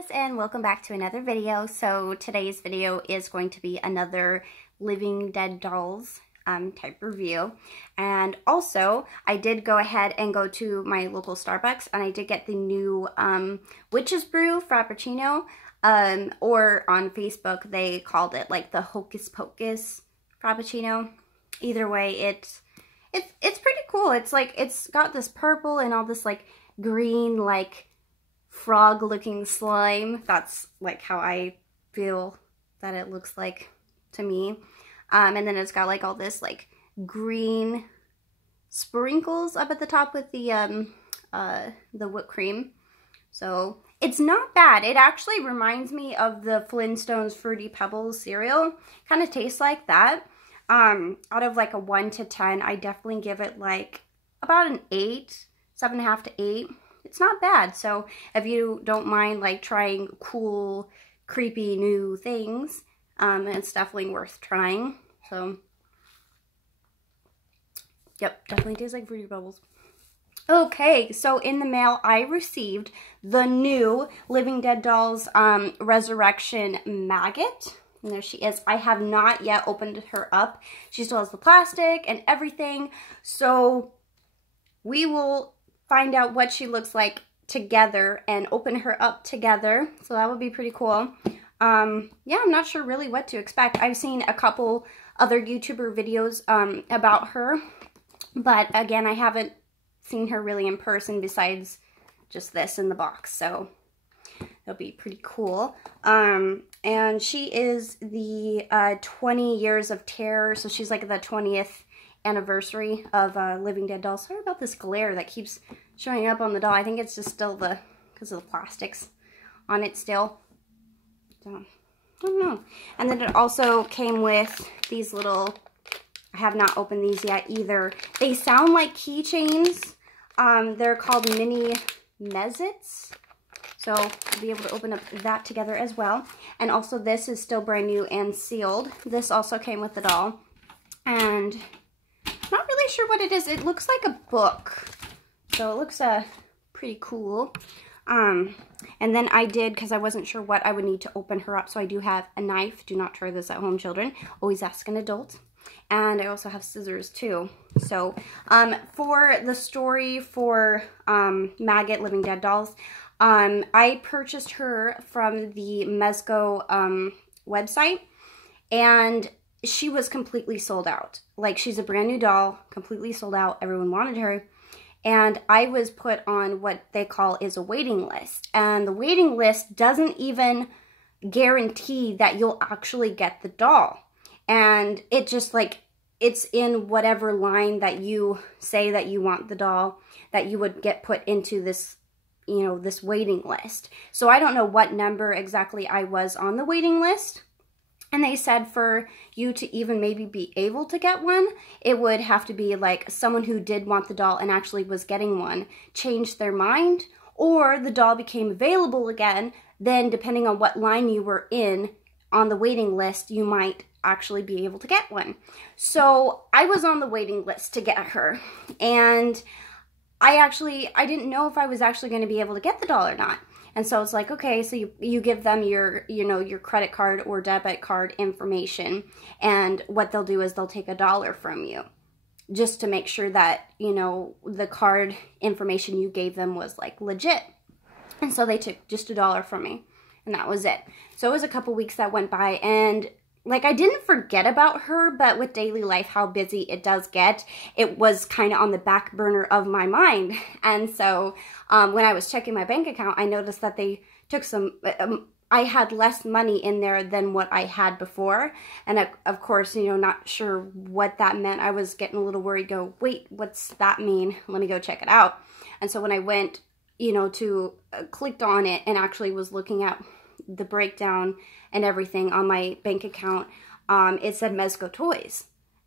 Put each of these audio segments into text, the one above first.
guys, and welcome back to another video. So today's video is going to be another Living Dead Dolls type review. And also I did go ahead and go to my local Starbucks and I did get the new Witch's Brew Frappuccino, or on Facebook they called it like the Hocus Pocus Frappuccino. Either way, it's pretty cool. It's like, it's got this purple and all this like green like frog looking slime. That's like how I feel that it looks like to me. And then it's got like all this like green sprinkles up at the top with the whipped cream. So it's not bad. It actually reminds me of the Flintstones Fruity Pebbles cereal. Kind of tastes like that. Out of like a 1 to 10, I definitely give it like about an 8, 7.5 to 8. It's not bad. So if you don't mind like trying cool, creepy new things, it's definitely worth trying. So, yep, definitely tastes like Fruity Pebbles. Okay, so in the mail, I received the new Living Dead Dolls Resurrection Maggot. And there she is. I have not yet opened her up. She still has the plastic and everything. So we will find out what she looks like together and open her up together. So that would be pretty cool. Yeah, I'm not sure really what to expect. I've seen a couple other YouTuber videos about her. But again, I haven't seen her really in person besides just this in the box. So it'll be pretty cool. And she is the 20 Years of Terror. So she's like the 20th anniversary of Living Dead Dolls. Sorry about this glare that keeps showing up on the doll. I think it's just still because of the plastics on it still. So, I don't know. And then it also came with these little, I have not opened these yet either. They sound like keychains. They're called mini Maggotts. So we'll be able to open up that together as well. And also this is still brand new and sealed. This also came with the doll. And I'm not really sure what it is. It looks like a book. So it looks pretty cool. And then I did, because I wasn't sure what I would need to open her up. So I do have a knife. Do not try this at home, children. Always ask an adult. And I also have scissors too. So for the story for Maggot Living Dead Dolls, I purchased her from the Maggot website, and she was completely sold out. Like, she's a brand new doll, completely sold out. Everyone wanted her. And I was put on what they call is a waiting list. And the waiting list doesn't even guarantee that you'll actually get the doll. And it just like, it's in whatever line that you say that you want the doll, that you would get put into this, you know, this waiting list. So I don't know what number exactly I was on the waiting list. And they said for you to even maybe be able to get one, it would have to be like someone who did want the doll and actually was getting one changed their mind, or the doll became available again. Then depending on what line you were in on the waiting list, you might actually be able to get one. So I was on the waiting list to get her. And I didn't know if I was actually going to be able to get the doll or not. And so it's like, okay, so you give them your, you know, your credit card or debit card information, and what they'll do is they'll take $1 from you just to make sure that, you know, the card information you gave them was like legit. And so they took just $1 from me, and that was it. So it was a couple weeks that went by, and like, I didn't forget about her, but with daily life, how busy it does get, it was kind of on the back burner of my mind. And so when I was checking my bank account, I noticed that they took some, I had less money in there than what I had before. And of course, you know, not sure what that meant. I was getting a little worried, go, wait, what's that mean? Let me go check it out. And so when I went, you know, to clicked on it and actually was looking at the breakdown and everything on my bank account, it said Maggot Toys,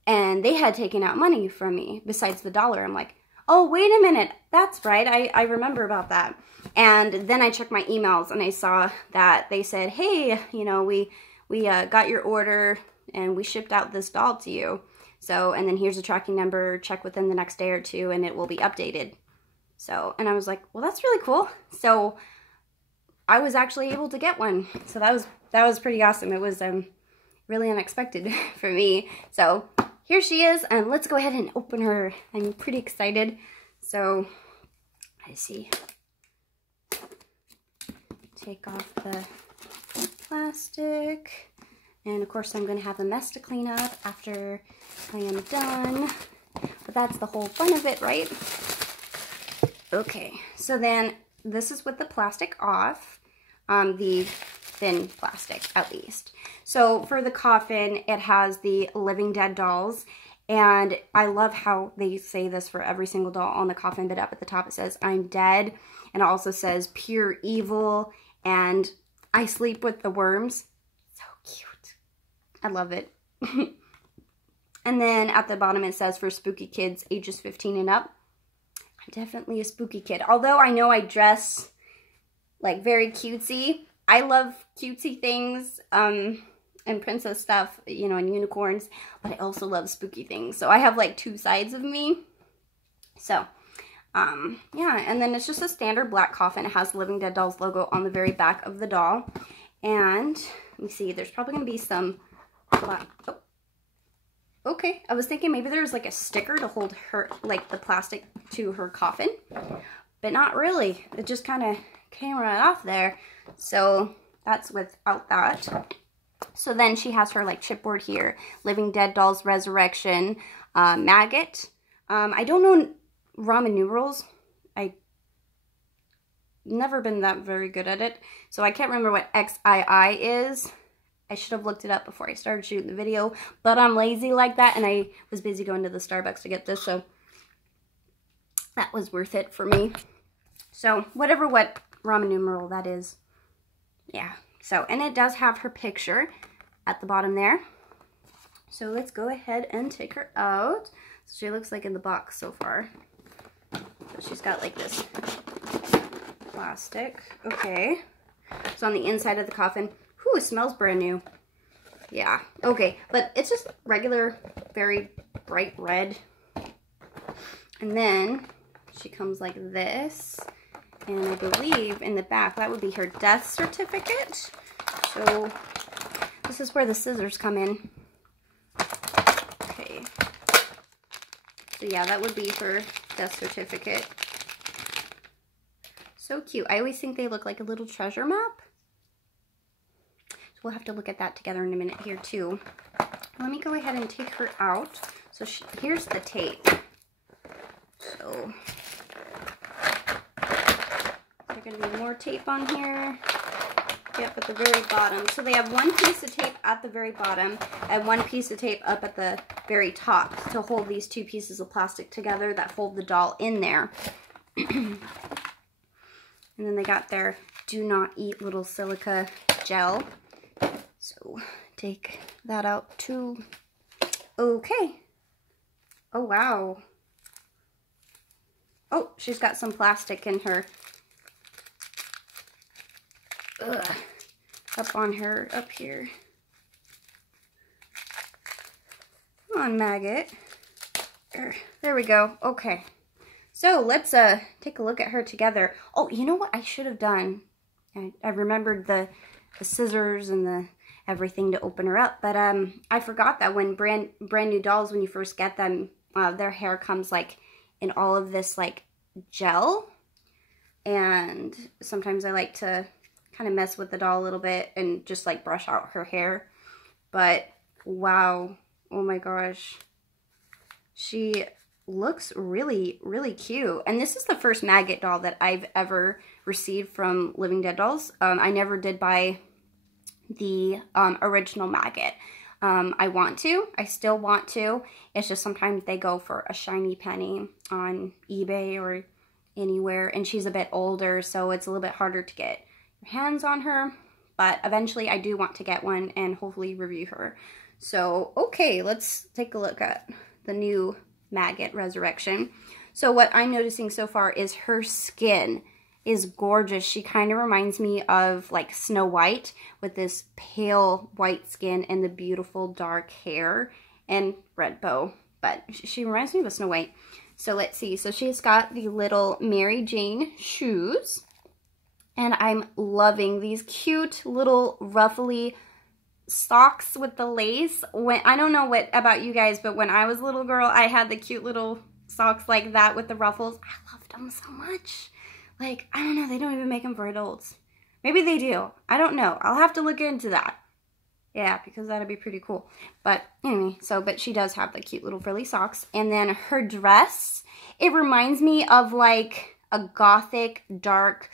and they had taken out money from me besides the $1. I'm like, oh, wait a minute, that's right, I remember about that. And then I checked my emails and I saw that they said, hey, you know, we got your order and we shipped out this doll to you. So, and then here's a tracking number, check within the next day or two and it will be updated. So, and I was like, well, that's really cool. So I was actually able to get one. So that was pretty awesome. It was really unexpected for me. So here she is, and let's go ahead and open her. I'm pretty excited. So I see. Take off the plastic. And of course I'm going to have a mess to clean up after I am done. But that's the whole fun of it, right? Okay, so then this is with the plastic off. The thin plastic, at least. So for the coffin, it has the Living Dead dolls. And I love how they say this for every single doll on the coffin, but up at the top it says, I'm dead. And it also says, pure evil. And I sleep with the worms. So cute. I love it. And then at the bottom it says, for spooky kids ages 15 and up. I'm definitely a spooky kid. Although I know I dress like very cutesy. I love cutesy things and princess stuff, you know, and unicorns. But I also love spooky things. So I have like two sides of me. So, yeah. And then it's just a standard black coffin. It has Living Dead Dolls logo on the very back of the doll. And let me see. There's probably going to be some black... Oh. Okay, I was thinking maybe there's like a sticker to hold her, like the plastic to her coffin, but not really. It just kind of came right off there. So that's without that. So then she has her like chipboard here, Living Dead Dolls Resurrection, Maggot. I don't know Roman numerals. I never been that very good at it. So I can't remember what XII is. I should have looked it up before I started shooting the video, but I'm lazy like that, and I was busy going to the Starbucks to get this, so that was worth it for me. So, whatever what Roman numeral that is. Yeah, so, and it does have her picture at the bottom there. So, let's go ahead and take her out. So, she looks like in the box so far. So, she's got like this plastic. Okay. So, on the inside of the coffin... Ooh, it smells brand new. Yeah, okay, but it's just regular, very bright red. And then she comes like this. And I believe in the back, that would be her death certificate. So this is where the scissors come in. Okay. So yeah, that would be her death certificate. So cute. I always think they look like a little treasure map. We'll have to look at that together in a minute here too. Let me go ahead and take her out. So here's the tape. So there's going to be more tape on here. Yep, at the very bottom. So they have one piece of tape at the very bottom and one piece of tape up at the very top to hold these two pieces of plastic together that hold the doll in there. And then they got their do not eat little silica gel. So, take that out too. Okay. Oh, wow. Oh, she's got some plastic in her. Ugh. Up on her, up here. Come on, Maggot. There we go. Okay. So, let's take a look at her together. Oh, you know what I should have done? I remembered the scissors and the everything to open her up, but I forgot that when brand new dolls, when you first get them, their hair comes like in all of this like gel, and sometimes I like to kind of mess with the doll a little bit and just like brush out her hair. But wow, oh my gosh, she looks really, really cute. And this is the first Maggot doll that I've ever received from Living Dead Dolls. I never did buy the original Maggot. I still want to. It's just sometimes they go for a shiny penny on eBay or anywhere, and she's a bit older, so it's a little bit harder to get your hands on her. But eventually I do want to get one and hopefully review her. So, okay, let's take a look at the new Maggot Resurrection. So what I'm noticing so far is her skin is gorgeous. She kind of reminds me of like Snow White with this pale white skin and the beautiful dark hair and red bow. But she reminds me of a Snow White. So let's see. So she's got the little Mary Jane shoes. And I'm loving these cute little ruffly socks with the lace. I don't know what about you guys, but when I was a little girl, I had the cute little socks like that with the ruffles. I loved them so much. Like, I don't know, they don't even make them for adults. Maybe they do. I don't know. I'll have to look into that. Yeah, because that'd be pretty cool. But anyway, but she does have the cute little frilly socks. And then her dress, it reminds me of like a gothic, dark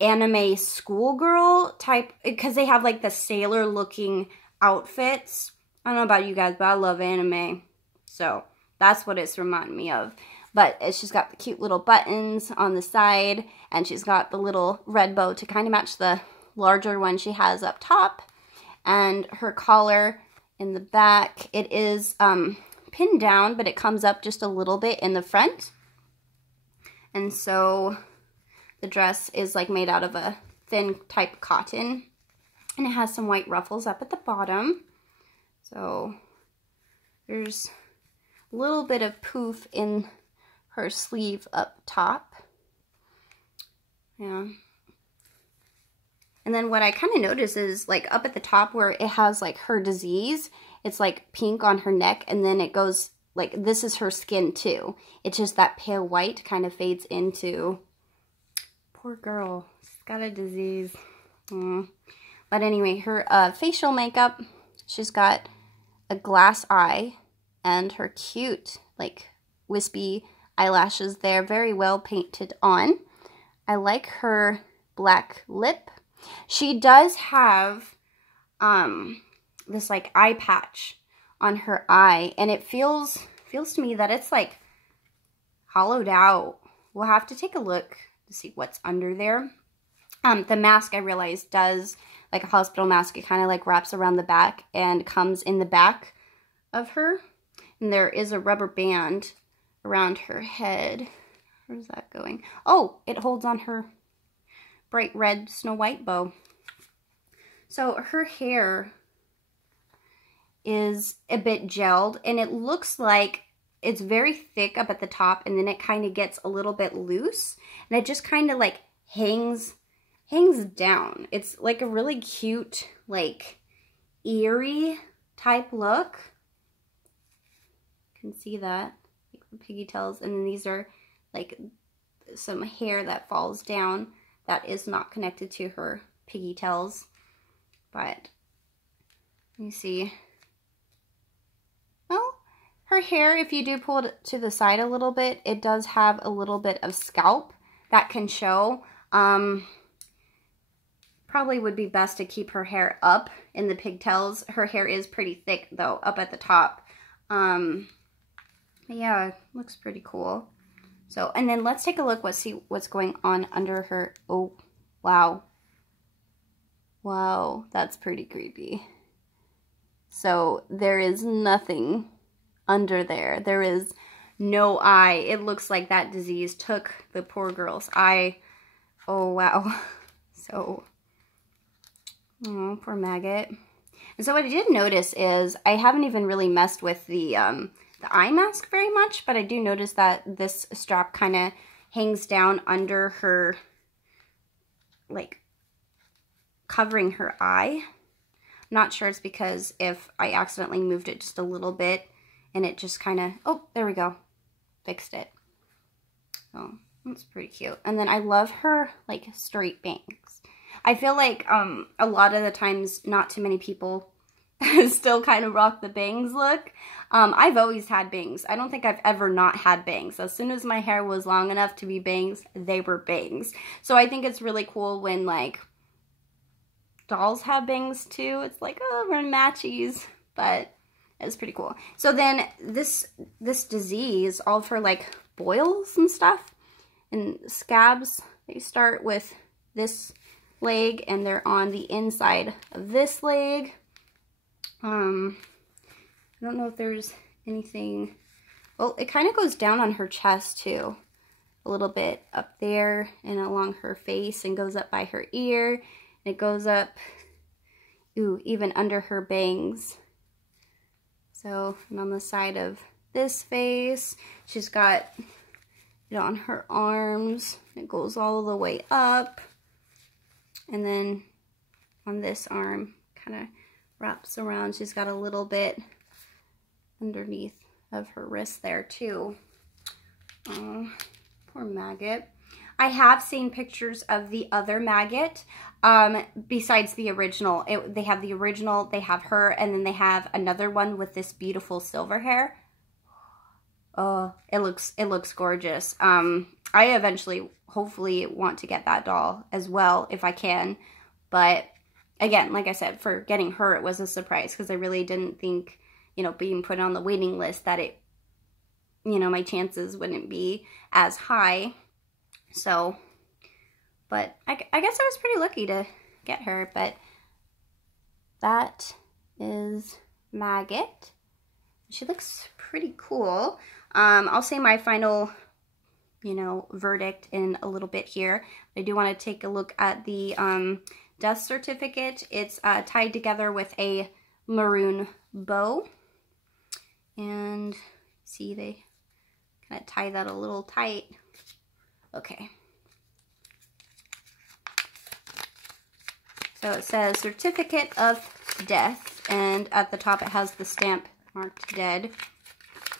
anime schoolgirl type, because they have like the sailor looking outfits. I don't know about you guys, but I love anime. So that's what it's reminding me of. But she's got the cute little buttons on the side, and she's got the little red bow to kind of match the larger one she has up top. And her collar in the back, it is pinned down, but it comes up just a little bit in the front. And so the dress is like made out of a thin type cotton, and it has some white ruffles up at the bottom. So there's a little bit of poof in her sleeve up top. Yeah. And then what I kind of notice is like up at the top where it has like her disease, it's like pink on her neck, and then it goes like, this is her skin too. It's just that pale white kind of fades into, poor girl, she's got a disease. But anyway, her facial makeup, she's got a glass eye and her cute like wispy eyelashes there, very well painted on. I like her black lip. She does have this like eye patch on her eye, and it feels to me that it's like hollowed out. We'll have to take a look to see what's under there. The mask, I realized, does like a hospital mask. It kind of like wraps around the back and comes in the back of her. And there is a rubber band around her head. Where's that going? Oh, it holds on her bright red Snow White bow. So her hair is a bit gelled, and it looks like it's very thick up at the top, and then it kind of gets a little bit loose, and it just kind of like hangs down. It's like a really cute, like eerie type look. You can see that, like the pigtails, and then these are like some hair that falls down that is not connected to her pigtails. But you see, well, her hair, if you do pull it to the side a little bit, it does have a little bit of scalp that can show. Probably would be best to keep her hair up in the pigtails. Her hair is pretty thick though, up at the top. Yeah, it looks pretty cool. So, and then let's take a look, see what's going on under her. Oh, wow. Wow, that's pretty creepy. So there is nothing under there. There is no eye. It looks like that disease took the poor girl's eye. Oh, wow. So, oh, poor Maggot. And so what I did notice is I haven't even really messed with the eye mask very much, but I do notice that this strap kind of hangs down under her, like, covering her eye. I'm not sure it's because if I accidentally moved it just a little bit and it just kind of, oh, there we go, fixed it. So that's pretty cute. And then I love her like straight bangs. I feel like a lot of the times not too many people still kind of rock the bangs look. I've always had bangs. I don't think I've ever not had bangs. As soon as my hair was long enough to be bangs, they were bangs. So I think it's really cool when like dolls have bangs too. It's like, oh, we're matchies, but it's pretty cool. So then this disease, all of her like boils and stuff and scabs, they start with this leg and they're on the inside of this leg. I don't know if there's anything. Well, it kind of goes down on her chest too, a little bit up there and along her face, and goes up by her ear. And it goes up, ooh, even under her bangs. So, and on the side of this face, she's got it on her arms. It goes all the way up. And then on this arm, kind of wraps around. She's got a little bit underneath of her wrist there too. Oh, poor Maggot. I have seen pictures of the other Maggot, besides the original. They have the original, they have her, and then they have another one with this beautiful silver hair. Oh, it looks gorgeous. I eventually, hopefully, want to get that doll as well, if I can. But, again, like I said, for getting her, it was a surprise, because I really didn't think, you know, being put on the waiting list that it, you know, my chances wouldn't be as high. So, but I guess I was pretty lucky to get her. But that is Maggot. She looks pretty cool. I'll say my final, you know, verdict in a little bit here. I do want to take a look at the death certificate. It's tied together with a maroon bow. And see, they kind of tie that a little tight. Okay. So it says certificate of death, and at the top it has the stamp marked dead.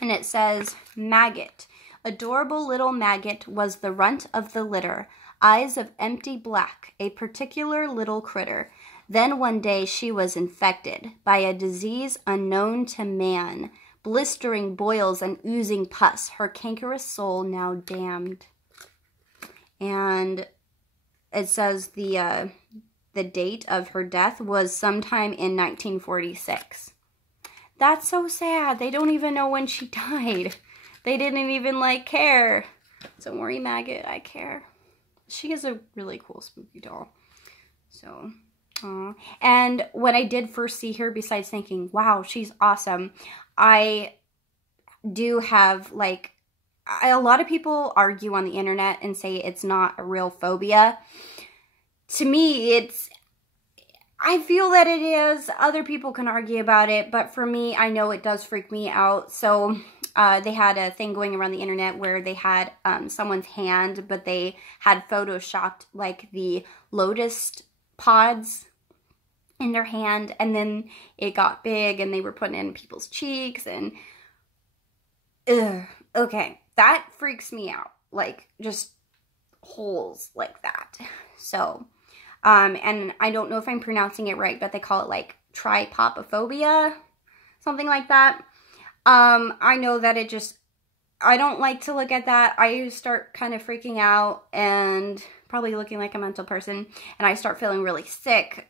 And it says, Maggot. Adorable little Maggot was the runt of the litter, eyes of empty black, a particular little critter. Then one day she was infected by a disease unknown to man, blistering boils and oozing pus, her cankerous soul now damned. And it says the date of her death was sometime in 1946. That's so sad. They don't even know when she died. They didn't even, like, care. Don't worry, Maggot, I care. She is a really cool spooky doll. So, and when I did first see her, besides thinking, wow, she's awesome, I do have, like, a lot of people argue on the internet and say it's not a real phobia. To me, I feel that it is. Other people can argue about it, but for me, I know it does freak me out. So they had a thing going around the internet where they had someone's hand, but they had photoshopped like the lotus pods in their hand, and then it got big and they were putting it in people's cheeks, and okay, that freaks me out. Like, just holes like that. So and I don't know if I'm pronouncing it right, but they call it like trypopophobia, something like that. I know that I don't like to look at that. I start kind of freaking out and probably looking like a mental person, and I start feeling really sick.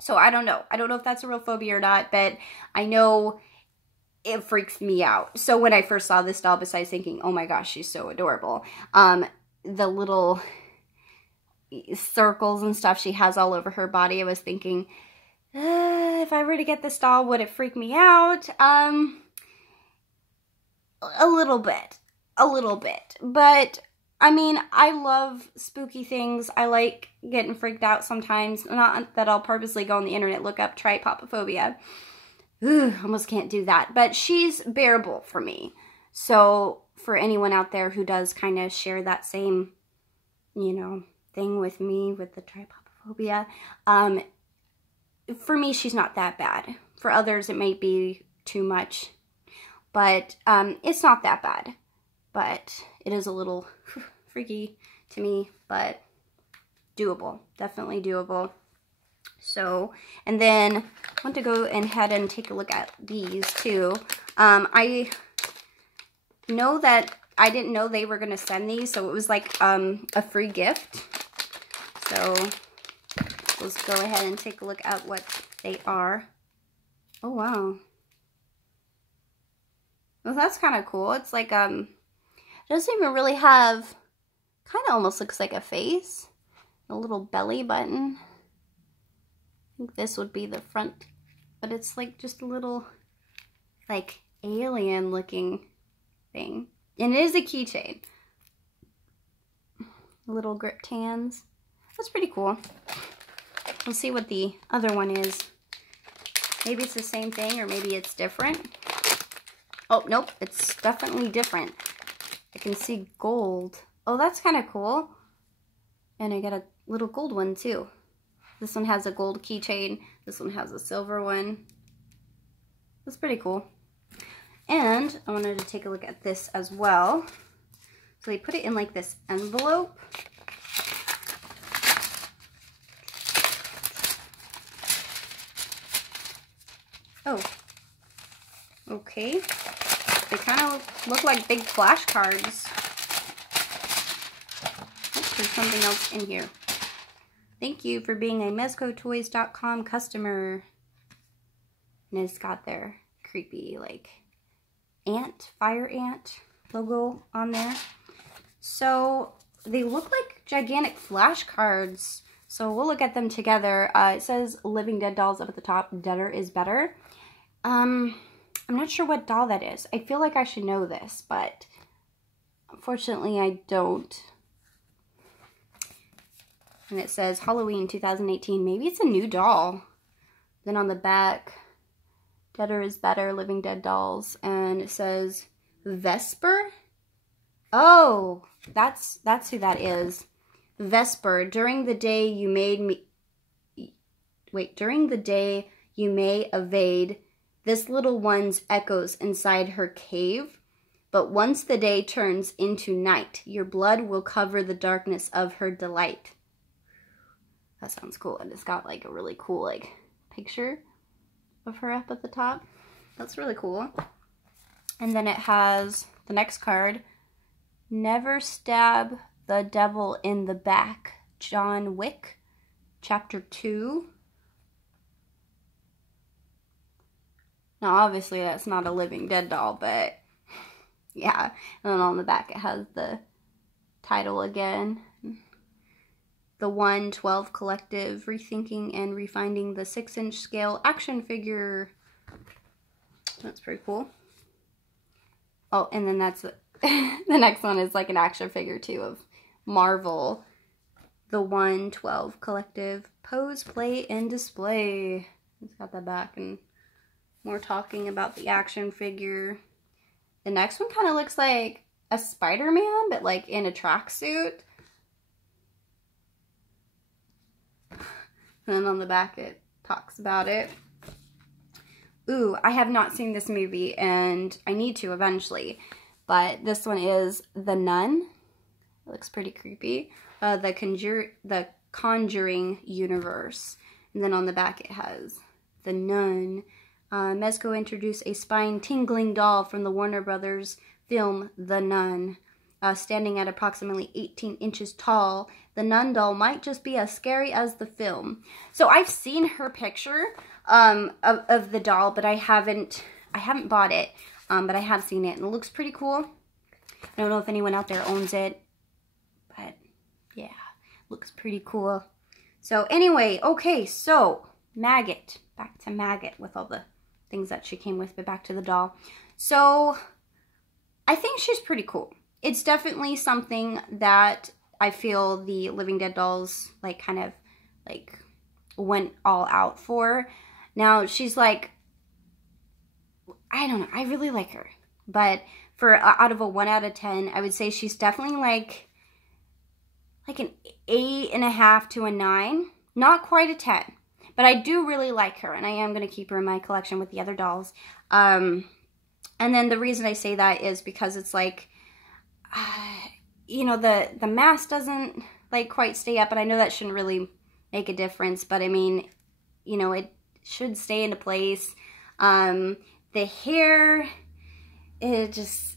So I don't know. I don't know if that's a real phobia or not, but I know it freaks me out. So when I first saw this doll, besides thinking, oh my gosh, she's so adorable, the little circles and stuff she has all over her body, I was thinking, if I were to get this doll, would it freak me out? A little bit. But, I mean, I love spooky things. I like getting freaked out sometimes. Not that I'll purposely go on the internet, look up trypopophobia. Almost can't do that. But she's bearable for me. So, for anyone out there who does kind of share that same, you know, thing with me with the trypopophobia, for me, she's not that bad. For others, it may be too much. But it's not that bad. But it is a little freaky to me, but doable. Definitely doable. So, and then I want to go ahead and take a look at these too. I know that I didn't know they were going to send these, so it was like a free gift. So let's go ahead and take a look at what they are. Oh, wow. Well, that's kind of cool. It's like, it doesn't even really have, kind of almost looks like a face. A little belly button. I think this would be the front, but it's like just a little, like, alien looking thing. And it is a keychain. Little grip hands. That's pretty cool. We'll see what the other one is. Maybe it's the same thing, or maybe it's different. Oh, nope, it's definitely different. I can see gold. Oh, that's kind of cool. And I got a little gold one too. This one has a gold keychain. This one has a silver one. That's pretty cool. And I wanted to take a look at this as well. So they put it in like this envelope. Oh, okay. They kind of look like big flashcards. Oh, there's something else in here. Thank you for being a mezcotoys.com customer. And it's got their creepy, like, ant, fire ant logo on there. So they look like gigantic flashcards. So we'll look at them together. It says Living Dead dolls up at the top. Deader is better. I'm not sure what doll that is. I feel like I should know this, but unfortunately I don't. And it says Halloween 2018. Maybe it's a new doll. Then on the back, Deader is better, Living Dead dolls. And it says Vesper. Oh, that's who that is. Vesper. During the day you made me... Wait, during the day you may evade this little one's echoes inside her cave. But once the day turns into night, your blood will cover the darkness of her delight. That sounds cool. And it's got like a really cool like picture of her up at the top. That's really cool. And then it has the next card. Never stab the devil in the back. John Wick, Chapter 2. Now obviously that's not a Living Dead doll, but yeah. And then on the back it has the title again. The 1/12 Collective, Rethinking and Refining the 6-inch Scale Action Figure. That's pretty cool. Oh, and then that's the next one is like an action figure too of Marvel. The 1/12 Collective, Pose, Play, and Display. It's got that back and more talking about the action figure. The next one kind of looks like a Spider-Man, but like in a tracksuit. And then on the back it talks about it. Ooh, I have not seen this movie and I need to eventually. But this one is The Nun. It looks pretty creepy. The Conjuring Universe. And then on the back it has The Nun. Mezco introduced a spine-tingling doll from the Warner Brothers film The Nun. Standing at approximately 18 inches tall, the Nun doll might just be as scary as the film. So I've seen her picture of the doll, but I haven't bought it, but I have seen it, and it looks pretty cool. I don't know if anyone out there owns it, but yeah, looks pretty cool. So anyway, okay, so Maggot, back to Maggot with all the things that she came with, but back to the doll. So I think she's pretty cool. It's definitely something that I feel the Living Dead dolls like kind of like went all out for. Now she's like, I don't know, I really like her, but for out of a 1 out of 10, I would say she's definitely like an 8.5 to a 9, not quite a 10, but I do really like her, and I am going to keep her in my collection with the other dolls. And then the reason I say that is because it's like, you know, the mask doesn't like quite stay up, and I know that shouldn't really make a difference, but I mean, you know, it should stay into place. The hair, it just,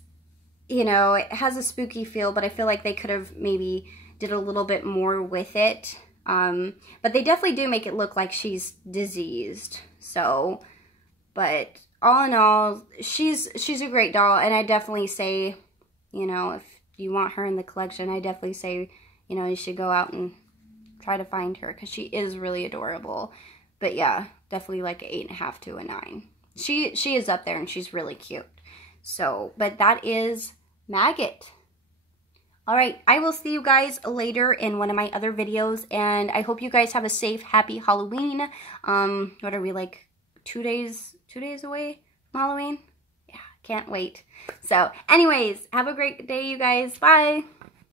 you know, it has a spooky feel, but I feel like they could have maybe did a little bit more with it. But they definitely do make it look like she's diseased. So, but all in all, she's a great doll, and I definitely say, you know, if you want her in the collection, I definitely say, you know, you should go out and try to find her, because she is really adorable. But yeah, definitely like an 8.5 to a 9. She is up there, and she's really cute. So, but that is Maggot. Alright, I will see you guys later in one of my other videos, and I hope you guys have a safe, happy Halloween. What are we, like 2 days away from Halloween? Yeah, can't wait. So, anyways, have a great day, you guys. Bye!